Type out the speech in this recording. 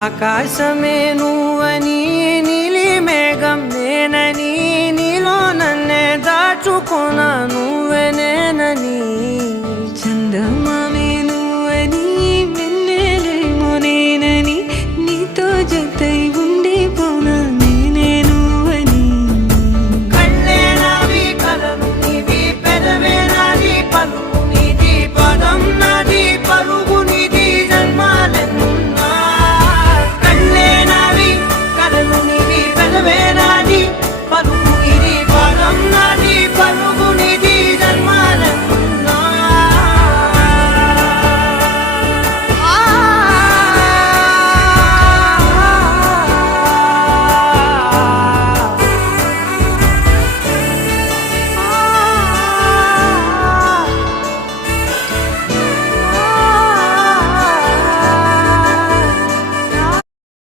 ఆకాశమే నువ్వని నీలి మేఘం నేనని నీలో నన్నే దాచుకున్నా నువ్వే నేనని చందమా